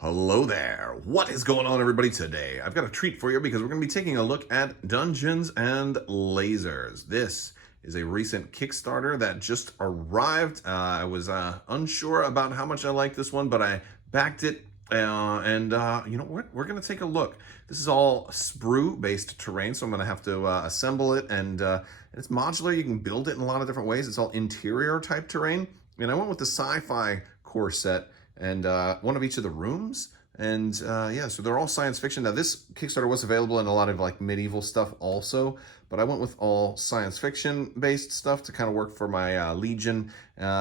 Hello there. What is going on, everybody? Today I've got a treat for you because we're going to be taking a look at Dungeons and Lasers. This is a recent Kickstarter that just arrived. I was unsure about how much I liked this one, but I backed it. And you know what? We're going to take a look. This is all sprue-based terrain, so I'm going to have to assemble it. And it's modular. You can build it in a lot of different ways. It's all interior type terrain. And I went with the SciFi core set and one of each of the rooms. And yeah, so they're all science fiction. Now this Kickstarter was available in a lot of like medieval stuff also, but I went with all science fiction based stuff to kind of work for my Legion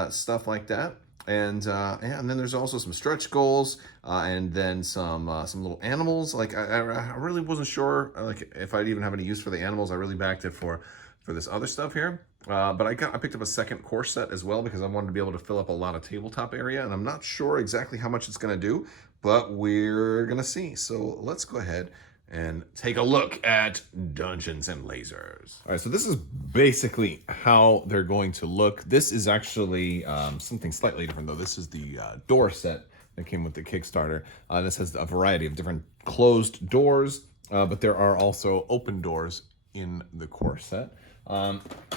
stuff like that. And yeah, and then there's also some stretch goals and then some little animals. Like I really wasn't sure like if I'd even have any use for the animals. I really backed it for this other stuff here. But I picked up a second core set as well because I wanted to be able to fill up a lot of tabletop area, and I'm not sure exactly how much it's going to do, but we're going to see. So let's go ahead and take a look at Dungeons and Lasers. All right, so this is basically how they're going to look. This is actually something slightly different, though. This is the door set that came with the Kickstarter. This has a variety of different closed doors, but there are also open doors in the core set.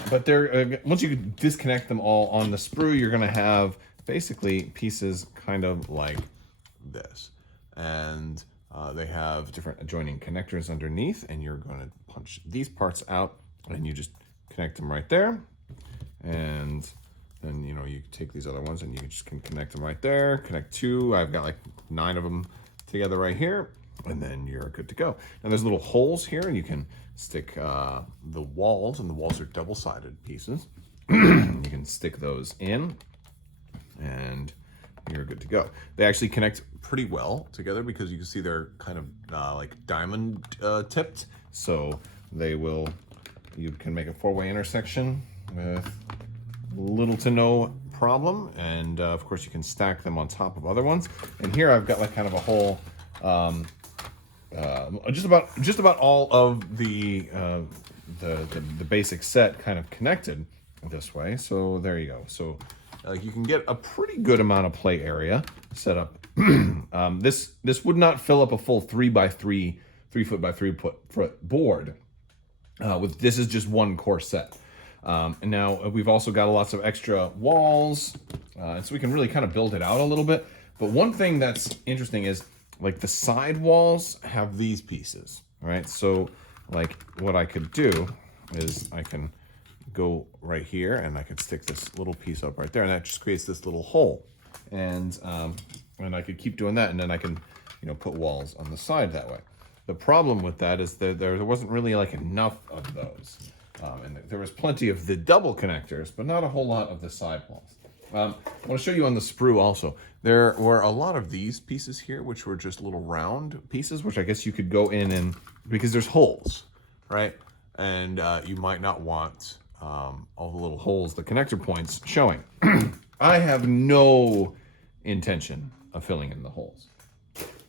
But they're once you disconnect them all on the sprue, you're going to have basically pieces kind of like this. And they have different adjoining connectors underneath, and you're going to punch these parts out, and you just connect them right there. And then, you know, you take these other ones, and you just can connect them right there. Connect two. I've got like 9 of them together right here. And then you're good to go. Now there's little holes here, and you can stick the walls, and the walls are double-sided pieces. You can stick those in, and you're good to go. They actually connect pretty well together because you can see they're kind of like diamond tipped. So they will, you can make a 4-way intersection with little to no problem. And of course you can stack them on top of other ones. And here I've got like kind of a whole, just about all of the basic set kind of connected this way. So there you go. So you can get a pretty good amount of play area set up. This would not fill up a full 3x3 3-foot by 3-foot board. With this is just one core set. And now we've also got lots of extra walls, and so we can really kind of build it out a little bit. But one thing that's interesting is like the side walls have these pieces, right? So like what I could do is I can go right here and I could stick this little piece up right there, and that just creates this little hole. And I could keep doing that, and then I can, you know, put walls on the side that way. The problem with that is that there wasn't really like enough of those. And there was plenty of the double connectors, but not a whole lot of the side walls. I want to show you on the sprue also. There were a lot of these pieces here, which were just little round pieces, which I guess you could go in and, because there's holes, right? And you might not want all the little holes, the connector points showing. I have no intention of filling in the holes,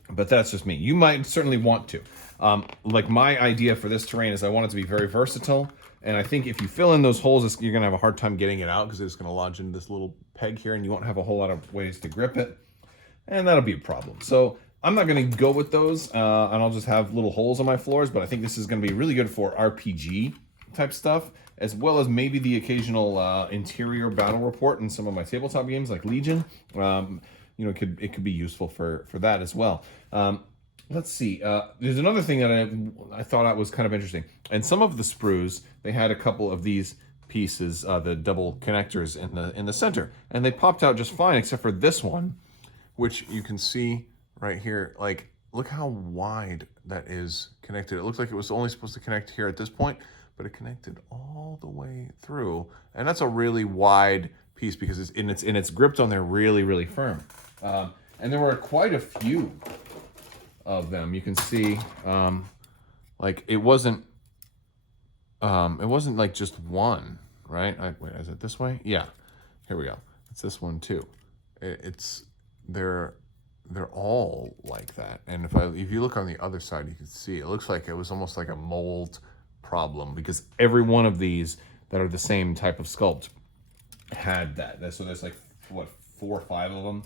but that's just me. You might certainly want to. Like my idea for this terrain is I want it to be very versatile. And I think if you fill in those holes, you're going to have a hard time getting it out because it's going to lodge into this little peg here, and you won't have a whole lot of ways to grip it. And that'll be a problem. So I'm not going to go with those, and I'll just have little holes on my floors. But I think this is going to be really good for RPG type stuff, as well as maybe the occasional interior battle report in some of my tabletop games like Legion. You know, it could be useful for that as well. Let's see. There's another thing that I thought was kind of interesting. And some of the sprues, they had a couple of these pieces, the double connectors in the center, and they popped out just fine, except for this one, which you can see right here. Like, look how wide that is connected. It looks like it was only supposed to connect here at this point, but it connected all the way through, and that's a really wide piece because it's gripped on there really, really firm. And there were quite a few of them. You can see like it wasn't like just one, right? Wait, is it this way? Yeah, here we go. It's this one too. They're all like that. And if you look on the other side, you can see it looks like it was almost like a mold problem, because every one of these that are the same type of sculpt had that. So there's like what, 4 or 5 of them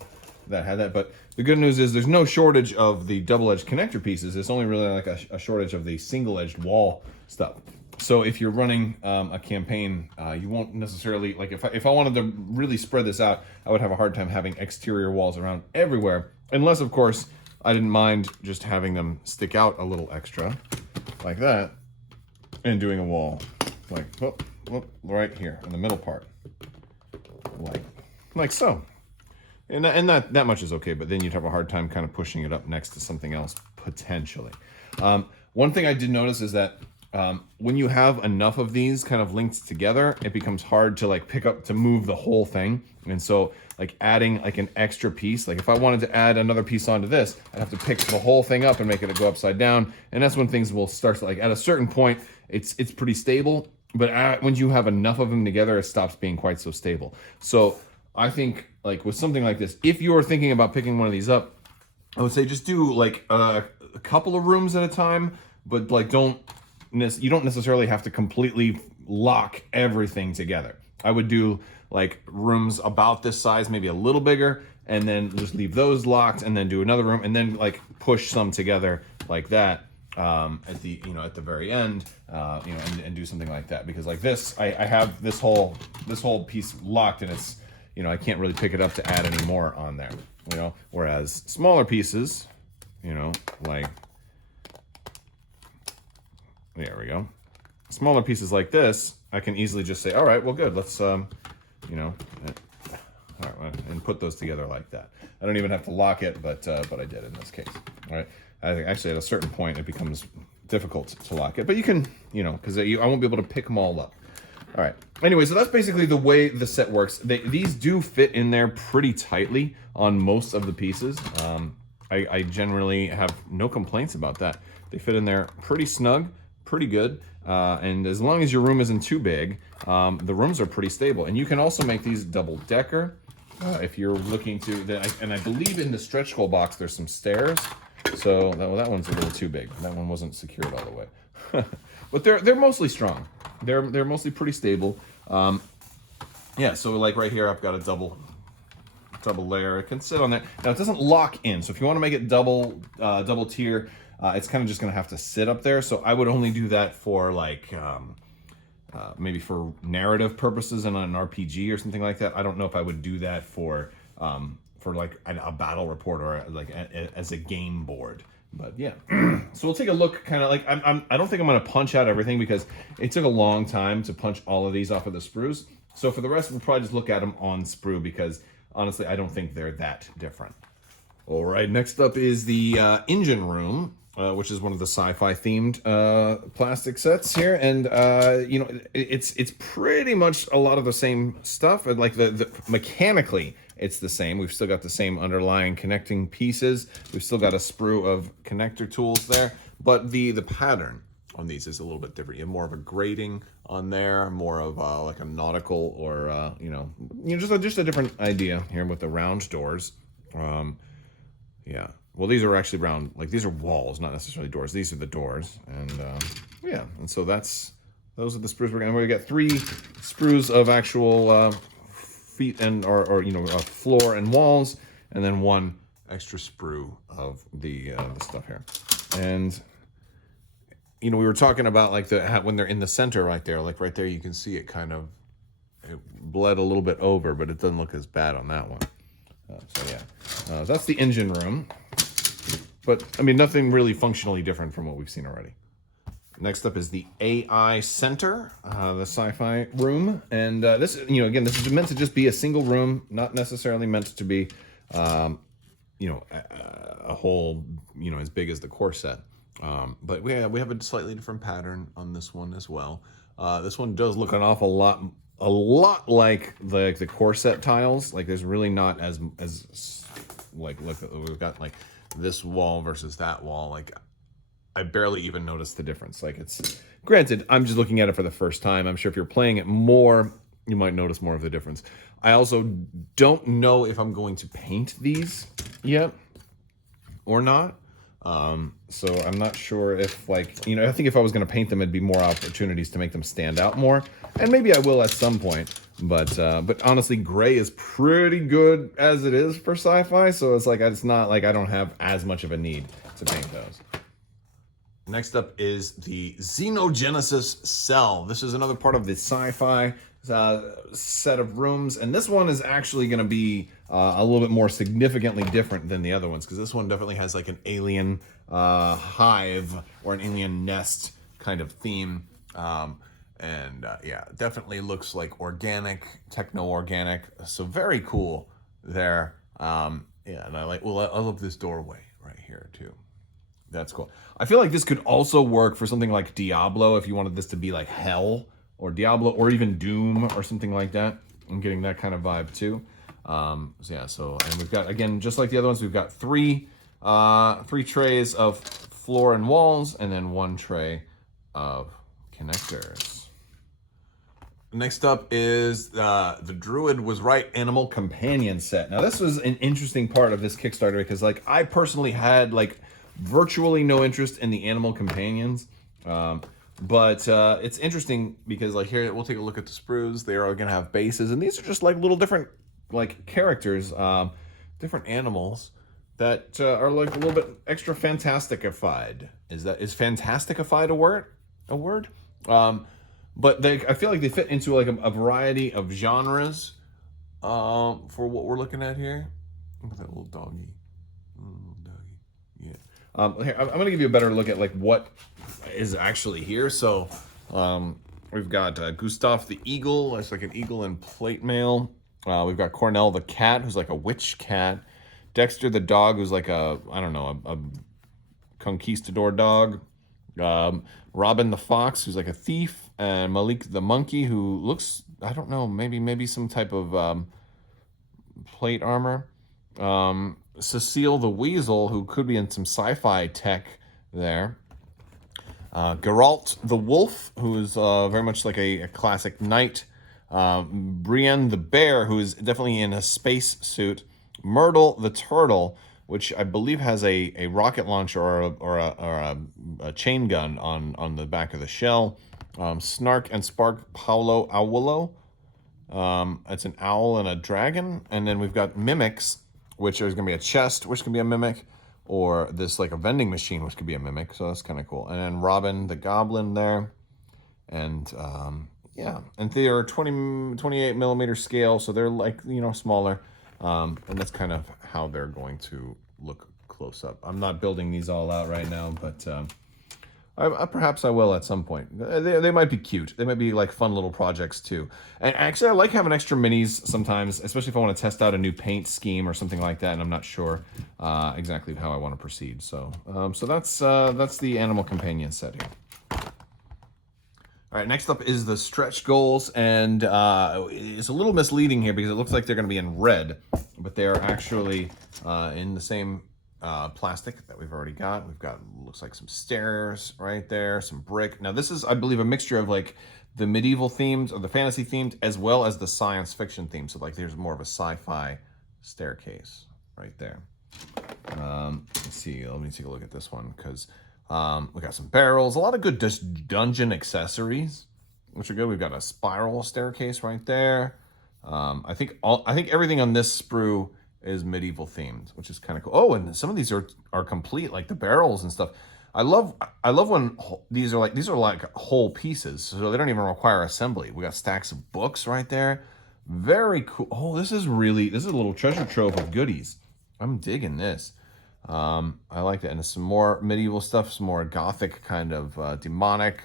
that had that. But the good news is there's no shortage of the double-edged connector pieces. It's only really like a shortage of the single-edged wall stuff. So if you're running a campaign, you won't necessarily, like if I wanted to really spread this out, I would have a hard time having exterior walls around everywhere. Unless, of course, I didn't mind just having them stick out a little extra like that and doing a wall like right here in the middle part. Like so. And that much is okay, but then you'd have a hard time kind of pushing it up next to something else, potentially. One thing I did notice is that when you have enough of these kind of linked together, it becomes hard to like to move the whole thing. And so like adding like an extra piece, like if I wanted to add another piece onto this, I'd have to pick the whole thing up and make it go upside down. And that's when things will start to, like, at a certain point, it's pretty stable. But when you have enough of them together, it stops being quite so stable. So I think like with something like this, if you're thinking about picking one of these up, I would say just do like a couple of rooms at a time, but like you don't necessarily have to completely lock everything together. I would do like rooms about this size, maybe a little bigger, and then just leave those locked, and then do another room, and then like push some together like that at the very end, and do something like that. Because like this, I have this whole piece locked, and it's, I can't really pick it up to add any more on there, whereas smaller pieces, like, there we go. Smaller pieces like this, I can easily just say, all right, well, good, let's, all right, and put those together like that. I don't even have to lock it, but I did in this case. All right. I think actually at a certain point it becomes difficult to lock it, but you can, because I won't be able to pick them all up. All right. Anyway, so that's basically the way the set works. These do fit in there pretty tightly on most of the pieces. I generally have no complaints about that. They fit in there pretty snug, pretty good. And as long as your room isn't too big, the rooms are pretty stable. And you can also make these double-decker if you're looking to. And I believe in the stretch goal box there's some stairs. So that one's a little too big. That one wasn't secured all the way. But they're mostly strong. They're mostly pretty stable. Yeah. So like right here, I've got a double layer. It can sit on there. Now it doesn't lock in. So if you want to make it double tier. It's kind of just going to have to sit up there. So I would only do that for like maybe for narrative purposes in an RPG or something like that. I don't know if I would do that for like a battle report or like as a game board. But yeah, so we'll take a look. Kind of like I don't think I'm going to punch out everything because it took a long time to punch all of these off of the sprues. So for the rest, we'll probably just look at them on sprue because honestly, I don't think they're that different. All right, next up is the engine room. Which is one of the sci-fi themed plastic sets here, and it's pretty much a lot of the same stuff. Like the mechanically, it's the same. We've still got the same underlying connecting pieces. We've still got a sprue of connector tools there, but the pattern on these is a little bit different. You have more of a grating on there, more of like a nautical or just a different idea here with the round doors. Yeah. Well, these are actually round, like these are walls, not necessarily doors. These are the doors, and yeah. And so those are the sprues we're gonna. We got 3 sprues of actual feet and or floor and walls, and then 1 extra sprue of the stuff here. And we were talking about like when they're in the center right there, like right there, you can see it kind of bled a little bit over, but it doesn't look as bad on that one. So yeah, that's the engine room. But, I mean, nothing really functionally different from what we've seen already. Next up is the AI Center, the SciFi Room. And this, again, this is meant to just be a single room, not necessarily meant to be, a whole, as big as the core set. But we have a slightly different pattern on this one as well. This one does look an awful lot like the core set tiles. Like, there's really not as like we've got like this wall versus that wall. Like I barely even noticed the difference. Like it's granted, I'm just looking at it for the first time. I'm sure if you're playing it more, you might notice more of the difference. I also don't know if I'm going to paint these yet or not. So I'm not sure if, like, you know, I think if I was going to paint them, it'd be more opportunities to make them stand out more, and maybe I will at some point. But honestly, gray is pretty good as it is for sci-fi, so it's like it's not like I don't have as much of a need to paint those. Next up is the Xenogenesis Cell. This is another part of the sci-fi set of rooms, and this one is actually going to be a little bit more significantly different than the other ones, because this one definitely has like an alien hive or an alien nest kind of theme. Yeah, definitely looks like organic, techno-organic, so very cool there. Yeah, and I love this doorway right here too. That's cool. I feel like this could also work for something like Diablo if you wanted this to be like Hell or Diablo or even Doom or something like that. I'm getting that kind of vibe too. So yeah, and we've got, again, just like the other ones, we've got three trays of floor and walls and then one tray of connectors. Next up is the Druid Was Right Animal Companion set. Now this was an interesting part of this Kickstarter because, like, I personally had like virtually no interest in the animal companions, but it's interesting because, like, here we'll take a look at the sprues. They are going to have bases, and these are just like little different like characters, different animals that are like a little bit extra fantasticified. Is fantasticified a word? But I feel like they fit into like a variety of genres for what we're looking at here. Look at that little doggy. Here, I'm going to give you a better look at like what is actually here. So we've got Gustav the Eagle. It's like an eagle in plate mail. We've got Cornell the cat, who's like a witch cat. Dexter the dog, who's like a conquistador dog. Robin the fox, who's like a thief. And Malik the monkey, who looks, I don't know, maybe some type of plate armor. Cecile the Weasel, who could be in some sci-fi tech there. Geralt the Wolf, who is very much like a classic knight. Brienne the Bear, who is definitely in a space suit. Myrtle the Turtle, which I believe has a rocket launcher or a chain gun on the back of the shell. Snark and Spark Paulo Owolo. It's an owl and a dragon. And then we've got Mimics, which is going to be a chest, which can be a mimic, or this like a vending machine, which could be a mimic. So that's kind of cool. And then Robin the Goblin there. And yeah, and they are 28 millimeter scale, so they're like, you know, smaller. And that's kind of how they're going to look close up. I'm not building these all out right now, but perhaps I will at some point. They might be cute. They might be like fun little projects too. And actually, I like having extra minis sometimes, especially if I want to test out a new paint scheme or something like that, and I'm not sure exactly how I want to proceed. So, so that's the animal companion set here. All right, next up is the stretch goals, and it's a little misleading here because it looks like they're going to be in red, but they are actually in the same plastic that we've already got. We've got, looks like some stairs right there, some brick. Now this is, I believe, a mixture of like the medieval themes or the fantasy themed as well as the science fiction theme. So like there's more of a sci-fi staircase right there. Let's see, let me take a look at this one because we got some barrels, a lot of good dungeon accessories, which are good. We've got a spiral staircase right there. I think everything on this sprue is medieval themed, which is kind of cool. Oh, and some of these are complete, like the barrels and stuff. I love when these are like whole pieces, so they don't even require assembly. We got stacks of books right there. Very cool. Oh, this is a little treasure trove of goodies. I'm digging this. I like that. And some more medieval stuff, some more gothic kind of demonic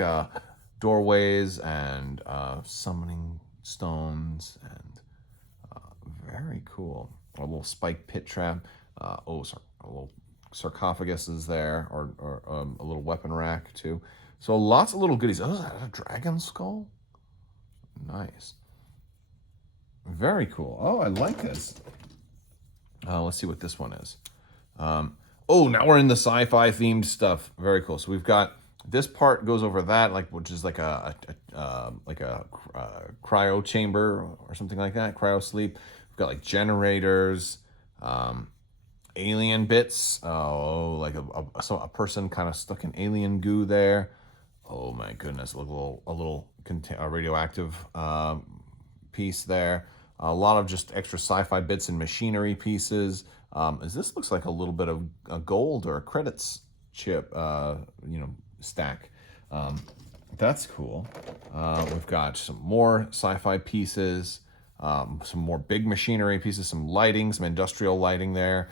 doorways and summoning stones, and very cool. A little spike pit trap. A little sarcophagus is there, or a little weapon rack too. So lots of little goodies. Oh, is that a dragon skull? Nice. Very cool. Oh, I like this. Let's see what this one is. Oh, now we're in the sci-fi themed stuff. Very cool. So we've got this part goes over that, like, which is like a cryo chamber or something like that, cryo sleep. We've got like generators, alien bits. Oh, like a person kind of stuck in alien goo there. Oh my goodness, a little radioactive piece there. A lot of just extra sci-fi bits and machinery pieces. As this looks like a little bit of a gold or a credits chip, stack. That's cool. We've got some more sci-fi pieces, some more big machinery pieces, some lighting, some industrial lighting there.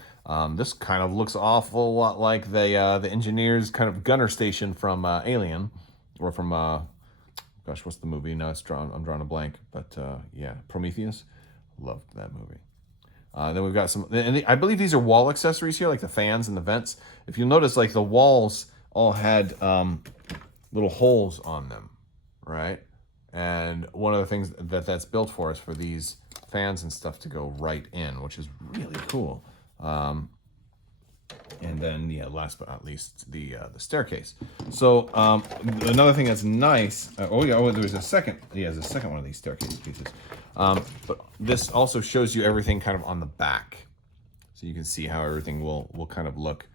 This kind of looks awful lot like the engineer's kind of gunner station from Alien, or from gosh, what's the movie? No, I'm drawing a blank. But yeah, Prometheus. Loved that movie. Then we've got some, and I believe these are wall accessories here, like the fans and the vents. If you notice, like the walls all had little holes on them, right? And one of the things that's built for is for these fans and stuff to go right in, which is really cool. And then, yeah, last but not least, the staircase. So another thing that's nice. There's a second. Yeah, there's a second one of these staircase pieces. But this also shows you everything kind of on the back, so you can see how everything will kind of look.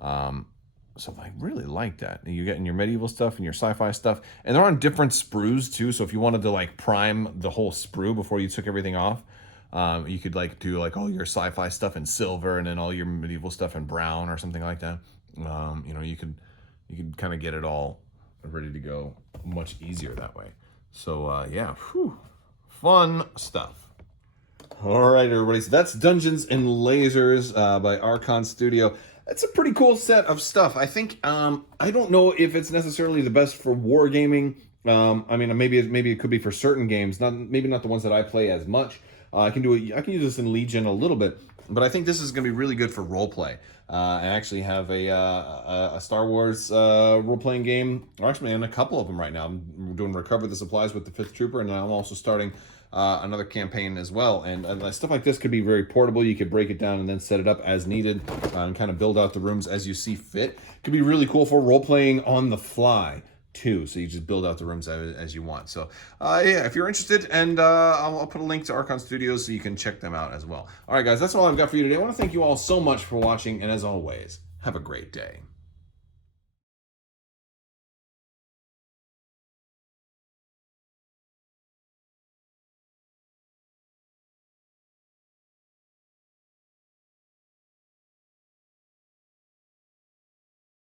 So I really like that. You get in your medieval stuff and your sci-fi stuff, and they're on different sprues too. So if you wanted to like prime the whole sprue before you took everything off, you could like do like all your sci-fi stuff in silver and then all your medieval stuff in brown or something like that. You could kind of get it all ready to go much easier that way. So yeah, fun stuff. All right, everybody. So that's Dungeons and Lasers by Archon Studio. That's a pretty cool set of stuff. I think I don't know if it's necessarily the best for wargaming. I mean, maybe it could be for certain games, maybe not the ones that I play as much. I can use this in Legion a little bit, but I think this is going to be really good for role play. I actually have a Star Wars role-playing game, or actually in a couple of them right now. I'm doing Recover the Supplies with the 5th Trooper, and I'm also starting another campaign as well. And stuff like this could be very portable. You could break it down and then set it up as needed and kind of build out the rooms as you see fit. Could be really cool for role-playing on the fly too, so you just build out the rooms as you want. So yeah, if you're interested, and I'll put a link to Archon Studios so you can check them out as well. All right, guys, that's all I've got for you today. I want to thank you all so much for watching, and as always, have a great day.